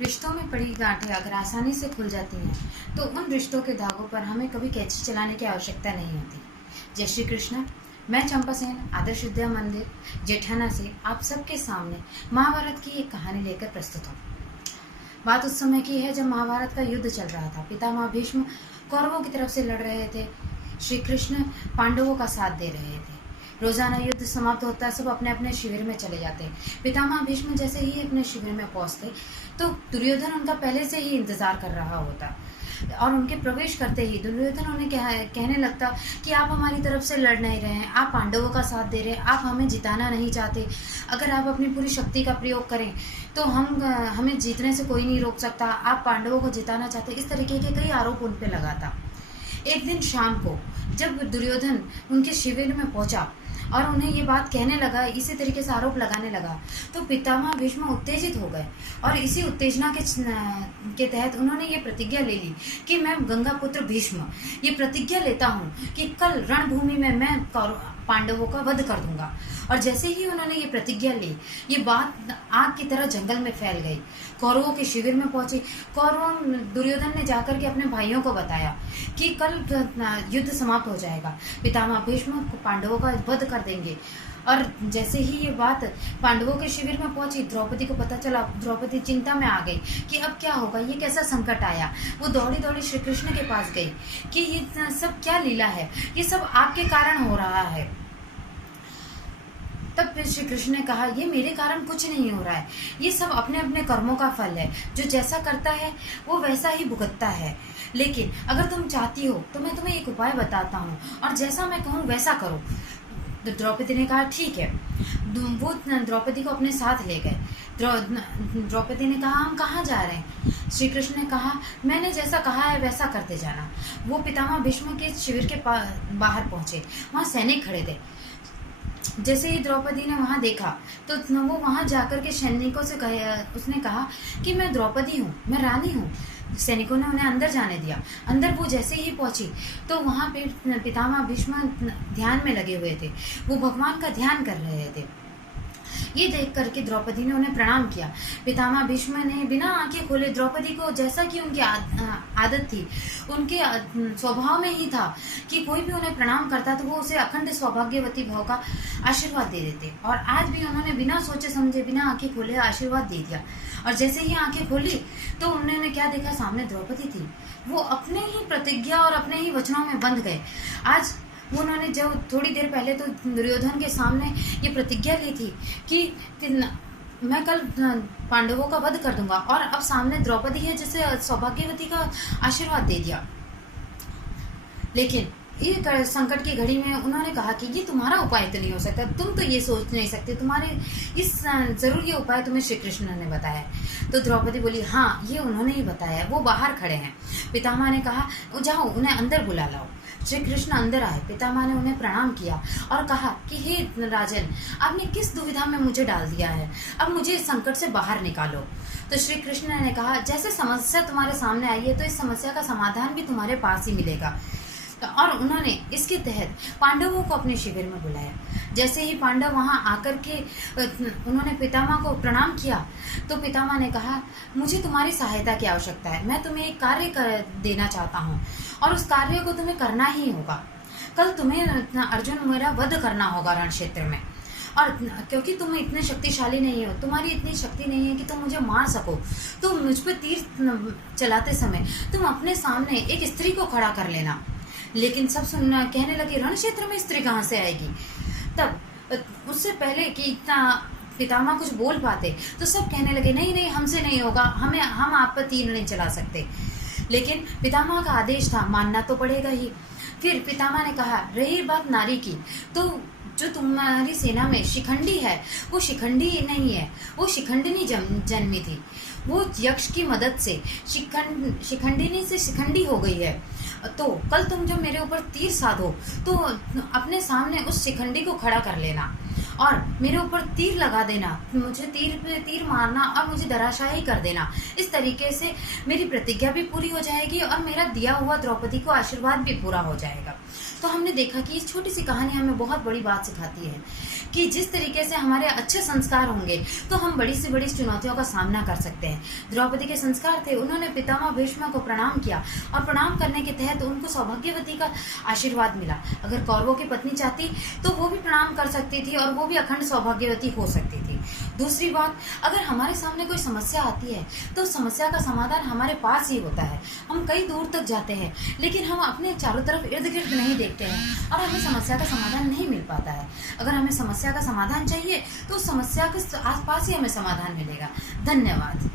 रिश्तों में पड़ी गांठें अगर आसानी से खुल जाती हैं तो उन रिश्तों के धागों पर हमें कभी कैंची चलाने की आवश्यकता नहीं होती। जय श्री कृष्ण। मैं चंपा सेन आदर्श विद्या मंदिर जेठाना से आप सबके सामने महाभारत की एक कहानी लेकर प्रस्तुत हूँ। बात उस समय की है जब महाभारत का युद्ध चल रहा था। पितामह भीष्म कौरवों की तरफ से लड़ रहे थे, श्री कृष्ण पांडवों का साथ दे रहे थे। रोजाना युद्ध समाप्त होता है, सब अपने अपने शिविर में चले जाते। पितामह भीष्म जैसे ही अपने शिविर में पहुंचते तो दुर्योधन उनका पहले से ही इंतजार कर रहा होता और उनके प्रवेश करते ही दुर्योधन उन्हें कहने लगता कि आप हमारी तरफ से लड़ नहीं रहे हैं, आप पांडवों का साथ दे रहे हैं, आप हमें जिताना नहीं चाहते। अगर आप अपनी पूरी शक्ति का प्रयोग करें तो हमें जीतने से कोई नहीं रोक सकता। आप पांडवों को जिताना चाहते। इस तरीके के कई आरोप उन पर लगाता। एक दिन शाम को जब दुर्योधन उनके शिविर में पहुंचा और उन्हें ये बात कहने लगा, इसी तरीके से आरोप लगाने लगा, तो पितामह भीष्म उत्तेजित हो गए और इसी उत्तेजना के तहत उन्होंने ये प्रतिज्ञा ले ली कि मैं गंगा पुत्र भीष्म ये प्रतिज्ञा लेता हूँ कि कल रणभूमि में मैं पांडवों का वध कर दूंगा। और जैसे ही उन्होंने ये प्रतिज्ञा ली, ये बात आग की तरह जंगल में फैल गई। कौरवों के शिविर में पहुंची। दुर्योधन ने जाकर के अपने भाइयों को बताया कि कल युद्ध समाप्त हो जाएगा, पितामह भीष्म पांडवों का वध कर देंगे। और जैसे ही ये बात पांडवों के शिविर में पहुंची, द्रौपदी को पता चला। द्रौपदी चिंता में आ गई कि अब क्या होगा, ये कैसा संकट आया। वो दौड़ी दौड़ी श्री कृष्ण के पास गई कि ये सब क्या लीला है, ये सब आपके कारण हो रहा है। तब फिर श्री कृष्ण ने कहा, ये मेरे कारण कुछ नहीं हो रहा है, ये सब अपने अपने कर्मों का फल है। जो जैसा करता है वो वैसा ही भुगतता है। लेकिन अगर तुम चाहती हो तो मैं तुम्हें एक उपाय बताता हूँ और जैसा मैं कहूँ वैसा करो। तो द्रौपदी ने कहा ठीक है। वो द्रौपदी को अपने साथ ले गए। द्रौपदी ने कहा, हम कहाँ जा रहे हैं? श्री कृष्ण ने कहा, मैंने जैसा कहा है वैसा करते जाना। वो पितामह भीष्म के शिविर के बाहर पहुंचे। वहाँ सैनिक खड़े थे। जैसे ही द्रौपदी ने वहां देखा तो वो वहां जाकर के सैनिकों से उसने कहा कि मैं द्रौपदी हूँ, मैं रानी हूँ। सैनिकों ने उन्हें अंदर जाने दिया। अंदर वो जैसे ही पहुंची तो वहां पे पितामह भीष्म ध्यान में लगे हुए थे। वो भगवान का ध्यान कर रहे थे। ये देख करके द्रौपदी ने उन्हें प्रणाम किया। पितामह भीष्म ने बिना आंखें खोले द्रौपदी को, जैसा कि उनकी आदत थी, उनके स्वभाव में ही था कि कोई भी उन्हें प्रणाम करता तो वो उसे अखंड सौभाग्यवती भाव का आशीर्वाद दे देते। और आज भी उन्होंने बिना सोचे समझे, बिना आंखें खोले आशीर्वाद दे दिया। और जैसे ही आंखें खोली तो उन्होंने क्या देखा, सामने द्रौपदी थी। वो अपने ही प्रतिज्ञा और अपने ही वचनों में बंध गए। आज उन्होंने जब थोड़ी देर पहले तो दुर्योधन के सामने ये प्रतिज्ञा ली थी कि मैं कल पांडवों का वध कर दूंगा, और अब सामने द्रौपदी है जिसे सौभाग्यवती का आशीर्वाद दे दिया। लेकिन ये संकट की घड़ी में उन्होंने कहा कि ये तुम्हारा उपाय तो नहीं हो सकता, तुम तो ये सोच नहीं सकते, तुम्हारे इस जरूर ये उपाय तुम्हें श्री कृष्ण ने बताया। तो द्रौपदी बोली, हाँ ये उन्होंने ही बताया, वो बाहर खड़े हैं। पितामह ने कहा, जाओ उन्हें अंदर बुला लाओ। श्री कृष्ण अंदर आए। पितामह ने उन्हें प्रणाम किया और कहा कि हे राजन, आपने किस दुविधा में मुझे डाल दिया है, अब मुझे इस संकट से बाहर निकालो। तो श्री कृष्ण ने कहा, जैसे समस्या तुम्हारे सामने आई है तो इस समस्या का समाधान भी तुम्हारे पास ही मिलेगा। और उन्होंने इसके तहत पांडवों को अपने शिविर में बुलाया। जैसे ही पांडव वहां आकर के उन्होंने पितामह को प्रणाम किया तो पितामह ने कहा, मुझे तुम्हारी सहायता की आवश्यकता है, मैं तुम्हें एक कार्य देना चाहता हूँ और उस कार्य को तुम्हें करना ही होगा। कल तुम्हें अर्जुन मेरा वध करना होगा रण क्षेत्र में। और क्योंकि तुम इतने शक्तिशाली नहीं हो, तुम्हारी इतनी शक्ति नहीं है कि तुम मुझे मार सको, तो मुझ पर तीर चलाते समय तुम अपने सामने एक स्त्री को खड़ा कर लेना। लेकिन सब सुनना कहने लगे, रण क्षेत्र में स्त्री कहाँ से आएगी? तब उससे पहले कि इतना पितामह कुछ बोल पाते तो सब कहने लगे, नहीं नहीं हमसे नहीं होगा, हम आप पर तीर नहीं चला सकते। लेकिन पितामह का आदेश था, मानना तो पड़ेगा ही। फिर पितामह ने कहा, रही बात नारी की, तो जो तुम्हारी सेना में शिखंडी है वो शिखंडी नहीं है, वो शिखंडिनी जन्मी थी। वो यक्ष की मदद से शिखंडिनी से शिखंडी हो गई है। तो कल तुम जो मेरे ऊपर तीर साधो तो अपने सामने उस शिखंडी को खड़ा कर लेना और मेरे ऊपर तीर लगा देना, मुझे तीर पे तीर मारना और मुझे धराशायी कर देना। इस तरीके से मेरी प्रतिज्ञा भी पूरी हो जाएगी और मेरा दिया हुआ द्रौपदी को आशीर्वाद भी पूरा हो जाएगा। तो हमने देखा कि इस छोटी सी कहानी हमें बहुत बड़ी बात सिखाती है कि जिस तरीके से हमारे अच्छे संस्कार होंगे तो हम बड़ी से बड़ी चुनौतियों का सामना कर सकते हैं। द्रौपदी के संस्कार थे, उन्होंने पितामह भीष्म को प्रणाम किया और प्रणाम करने के तहत उनको सौभाग्यवती का आशीर्वाद मिला। अगर कौरवों की पत्नी चाहती तो वो भी प्रणाम कर सकती थी और वो भी अखंड सौभाग्यवती हो सकती थी। दूसरी बात, अगर हमारे सामने कोई समस्या आती है तो समस्या का समाधान हमारे पास ही होता है। हम कई दूर तक जाते हैं लेकिन हम अपने चारों तरफ इर्द गिर्द नहीं देखते हैं और हमें समस्या का समाधान नहीं मिल पाता है। अगर हमें समस्या का समाधान चाहिए तो उस समस्या के आसपास ही हमें समाधान मिलेगा। धन्यवाद।